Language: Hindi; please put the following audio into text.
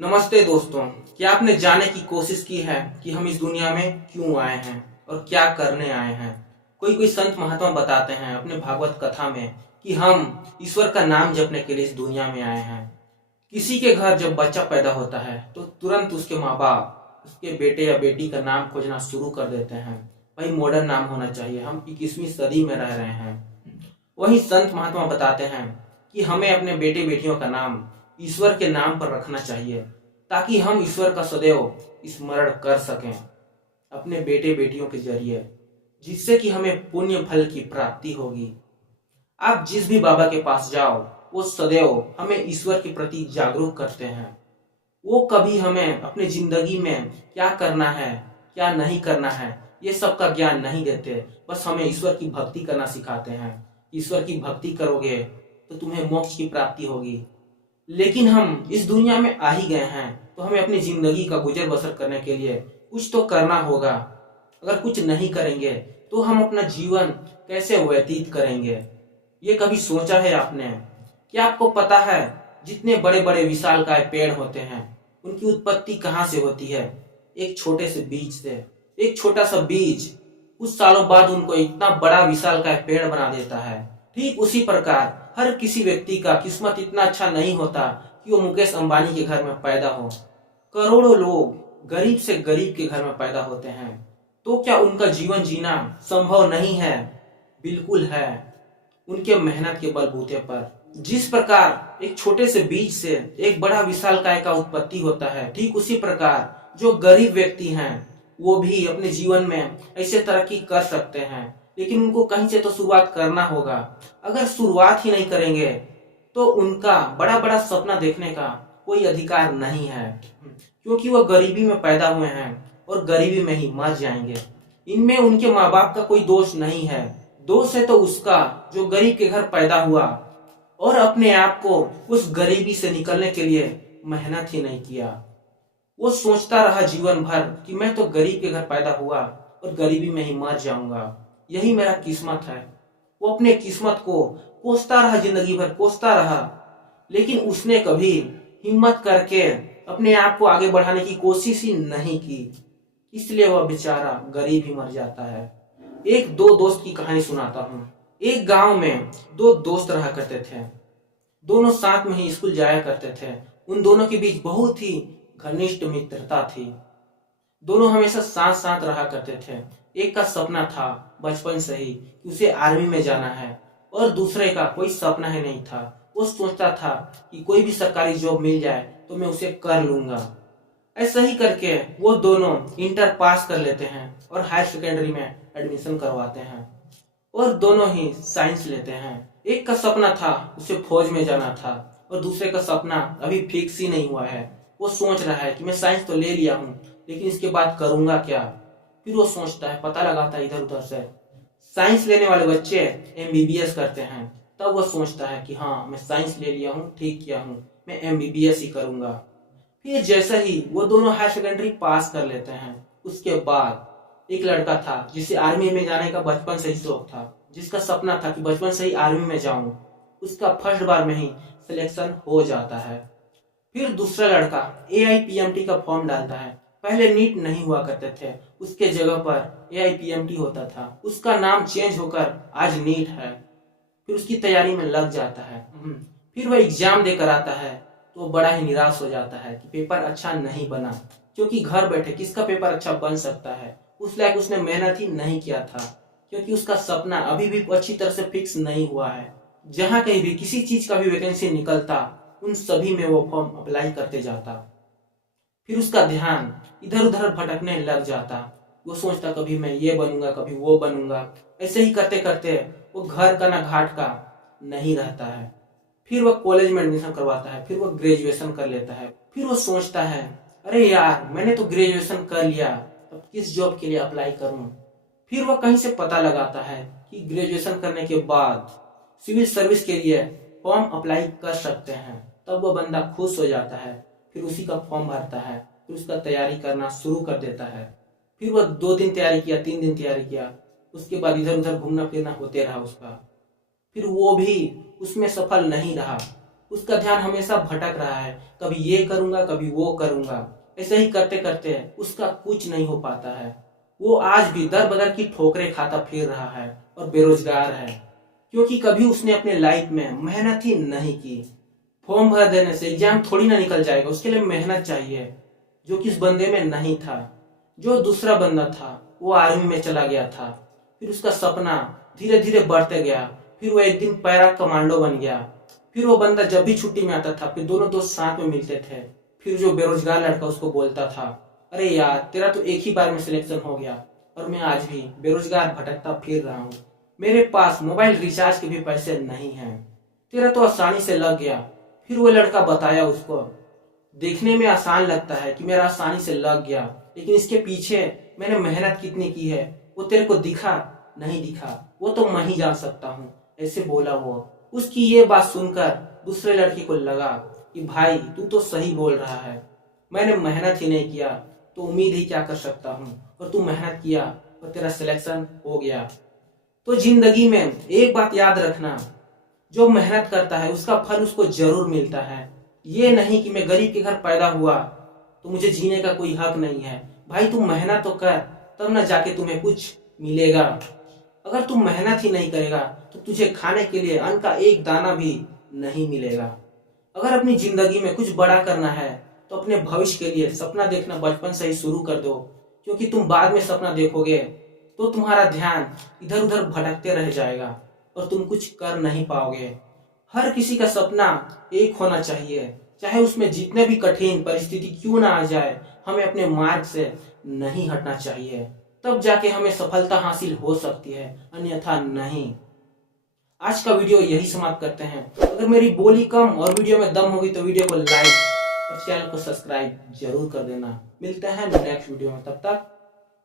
नमस्ते दोस्तों। क्या आपने जानने की कोशिश की है कि हम इस दुनिया में क्यों आए हैं और क्या करने आए हैं। कोई कोई संत महात्मा बताते हैं अपने भागवत कथा में कि हम ईश्वर का नाम जपने के लिए इस दुनिया में आए हैं। किसी के घर जब बच्चा पैदा होता है तो तुरंत उसके माँ बाप उसके बेटे या बेटी का नाम खोजना शुरू कर देते हैं। भाई मॉडर्न नाम होना चाहिए, हम 21वीं सदी में रह रहे हैं। वही संत महात्मा बताते हैं कि हमें अपने बेटे बेटियों का नाम ईश्वर के नाम पर रखना चाहिए ताकि हम ईश्वर का सदैव स्मरण कर सकें अपने बेटे बेटियों के जरिए, जिससे कि हमें पुण्य फल की प्राप्ति होगी। आप जिस भी बाबा के पास जाओ वो सदैव हमें ईश्वर के प्रति जागरूक करते हैं। वो कभी हमें अपनी जिंदगी में क्या करना है क्या नहीं करना है ये सब का ज्ञान नहीं देते, बस हमें ईश्वर की भक्ति करना सिखाते हैं। ईश्वर की भक्ति करोगे तो तुम्हें मोक्ष की प्राप्ति होगी। लेकिन हम इस दुनिया में आ ही गए हैं तो हमें अपनी जिंदगी का गुजर बसर करने के लिए कुछ तो करना होगा। अगर कुछ नहीं करेंगे तो हम अपना जीवन कैसे व्यतीत करेंगे, ये कभी सोचा है आपने? क्या आपको पता है जितने बड़े बड़े विशालकाय पेड़ होते हैं उनकी उत्पत्ति कहाँ से होती है? एक छोटे से बीज से। एक छोटा सा बीज कुछ सालों बाद उनको इतना बड़ा विशालकाय पेड़ बना देता है। ठीक उसी प्रकार हर किसी व्यक्ति का किस्मत इतना अच्छा नहीं होता कि वो मुकेश अंबानी के घर में पैदा हो। करोड़ों लोग गरीब से गरीब के घर में पैदा होते हैं, तो क्या उनका जीवन जीना संभव नहीं है? बिल्कुल है, उनके मेहनत के बलबूते पर। जिस प्रकार एक छोटे से बीज से एक बड़ा विशालकाय का उत्पत्ति होता है, ठीक उसी प्रकार जो गरीब व्यक्ति हैं वो भी अपने जीवन में ऐसे तरक्की कर सकते हैं, लेकिन उनको कहीं से तो शुरुआत करना होगा। अगर शुरुआत ही नहीं करेंगे तो उनका बड़ा बड़ा सपना देखने का कोई अधिकार नहीं है, क्योंकि वह गरीबी में पैदा हुए हैं और गरीबी में ही मर जाएंगे। इनमें उनके माँ बाप का कोई दोष नहीं है, दोष है तो उसका जो गरीब के घर पैदा हुआ और अपने आप को उस गरीबी से निकलने के लिए मेहनत ही नहीं किया। वो सोचता रहा जीवन भर कि मैं तो गरीब के घर पैदा हुआ और गरीबी में ही मर जाऊंगा, यही मेरा किस्मत है। वो अपने किस्मत को कोसता रहा, जिंदगी भर कोसता रहा, लेकिन उसने कभी हिम्मत करके अपने आप को आगे बढ़ाने की कोशिश ही नहीं की, इसलिए वह बेचारा गरीब ही मर जाता है। एक दो दोस्त की कहानी सुनाता हूँ। एक गांव में दो दोस्त रहा करते थे, दोनों साथ में ही स्कूल जाया करते थे। उन दोनों के बीच बहुत ही घनिष्ठ मित्रता थी, दोनों हमेशा साथ साथ रहा करते थे। एक का सपना था बचपन से ही कि उसे आर्मी में जाना है और दूसरे का कोई सपना ही नहीं था। वो सोचता था कि कोई भी सरकारी जॉब मिल जाए तो मैं उसे कर लूंगा। ऐसा ही करके वो दोनों इंटर पास कर लेते हैं और हायर सेकेंडरी में एडमिशन करवाते हैं और दोनों ही साइंस लेते हैं। एक का सपना था उसे फौज में जाना था और दूसरे का सपना अभी फिक्स ही नहीं हुआ है। वो सोच रहा है कि मैं साइंस तो ले लिया हूँ लेकिन इसके बाद करूंगा क्या। फिर वो सोचता है, पता लगाता है इधर उधर से, साइंस लेने वाले बच्चे एमबीबीएस करते हैं। तब वो सोचता है कि हाँ मैं साइंस ले लिया हूँ, ठीक किया हूँ, मैं एमबीबीएस ही करूंगा। फिर जैसे ही वो दोनों हायर सेकेंडरी पास कर लेते हैं, उसके बाद एक लड़का था जिसे आर्मी में जाने का बचपन से ही शौक था, जिसका सपना था कि बचपन से ही आर्मी में जाऊं। उसका फर्स्ट बार में ही सिलेक्शन हो जाता है। फिर दूसरा लड़का एआईपीएमटी का फॉर्म डालता है। पहले नीट नहीं हुआ करते थे, उसके जगह पर एआईपीएमटी होता था, उसका नाम चेंज होकर आज नीट है। फिर उसकी तैयारी में लग जाता है। फिर वह एग्जाम देकर आता है तो बड़ा ही निराश हो जाता है कि पेपर अच्छा नहीं बना, क्योंकि घर बैठे किसका पेपर अच्छा बन सकता है। उस लायक उसने मेहनत ही नहीं किया था, क्योंकि उसका सपना अभी भी अच्छी तरह से फिक्स नहीं हुआ है। जहाँ कहीं भी किसी चीज का भी वैकेंसी निकलता उन सभी में वो फॉर्म अप्लाई करते जाता। फिर उसका ध्यान इधर उधर भटकने लग जाता। वो सोचता कभी मैं ये बनूंगा कभी वो बनूंगा, ऐसे ही करते करते वो घर का ना घाट का नहीं रहता है। फिर वह कॉलेज में एडमिशन करवाता है, फिर वह ग्रेजुएशन कर लेता है। फिर वो सोचता है, अरे यार मैंने तो ग्रेजुएशन कर लिया, अब किस जॉब के लिए अप्लाई करूं। फिर वह कहीं से पता लगाता है कि ग्रेजुएशन करने के बाद सिविल सर्विस के लिए फॉर्म अप्लाई कर सकते हैं। तब वह बंदा खुश हो जाता है, फिर उसी का फॉर्म भरता है, फिर उसका तैयारी करना शुरू कर देता है। फिर वह 2 दिन तैयारी किया, 3 दिन तैयारी किया, उसके बाद इधर उधर घूमना फिरना होते रहा उसका। फिर वो भी उसमें सफल नहीं रहा। उसका ध्यान हमेशा भटक रहा है, कभी ये करूंगा कभी वो करूंगा। ऐसे ही करते करते उसका कुछ नहीं हो पाता है। वो आज भी दर बदर की ठोकरें खाता फिर रहा है और बेरोजगार है, क्योंकि कभी उसने अपने लाइफ में मेहनत ही नहीं की। फॉर्म भर देने से एग्जाम थोड़ी ना निकल जाएगा, उसके लिए मेहनत चाहिए, जो कि उस बंदे में नहीं था। जो दूसरा बंदा था वो आर्मी में चला गया था, फिर उसका सपना धीरे धीरे बढ़ते गया, फिर वो एक दिन पैरा कमांडो बन गया। फिर वो बंदा जब भी छुट्टी में आता था फिर दोनों दोस्त साथ में मिलते थे। फिर जो बेरोजगार लड़का उसको बोलता था, अरे यार तेरा तो एक ही बार में सिलेक्शन हो गया और मैं आज भी बेरोजगार भटकता फिर रहा हूँ, मेरे पास मोबाइल रिचार्ज के भी पैसे नहीं हैं, तेरा तो आसानी से लग गया। फिर वो लड़का बताया उसको, देखने में आसान लगता है कि मेरा आसानी से लग गया, लेकिन इसके पीछे मैंने मेहनत कितनी की है वो तेरे को दिखा नहीं दिखा, वो तो मैं ही जान सकता हूँ, ऐसे बोला वो। उसकी ये बात सुनकर दूसरे लड़के को लगा कि भाई तू तो सही बोल रहा है, मैंने मेहनत ही नहीं किया तो उम्मीद ही क्या कर सकता हूँ, और तू मेहनत किया और तेरा सिलेक्शन हो गया। तो जिंदगी में एक बात याद रखना, जो मेहनत करता है उसका फल उसको जरूर मिलता है। ये नहीं कि मैं गरीब के घर पैदा हुआ तो मुझे जीने का कोई हक नहीं है। भाई तुम मेहनत तो कर, तब ना जाके तुम्हें कुछ मिलेगा। अगर तुम मेहनत ही नहीं करेगा तो तुझे खाने के लिए अन्न का एक दाना भी नहीं मिलेगा। अगर अपनी जिंदगी में कुछ बड़ा करना है तो अपने भविष्य के लिए सपना देखना बचपन से ही शुरू कर दो, क्योंकि तुम बाद में सपना देखोगे तो तुम्हारा ध्यान इधर उधर भटकते रह जाएगा और तुम कुछ कर नहीं पाओगे। हर किसी का सपना एक होना चाहिए, चाहे उसमें जितने भी कठिन परिस्थिति क्यों ना आ जाए, हमें अपने मार्ग से नहीं हटना चाहिए, तब जाके हमें सफलता हासिल हो सकती है, अन्यथा नहीं। आज का वीडियो यही समाप्त करते हैं। अगर मेरी बोली कम और वीडियो में दम होगी तो वीडियो को लाइक और चैनल को सब्सक्राइब जरूर कर देना। मिलते हैं नेक्स्ट वीडियो में, तब तक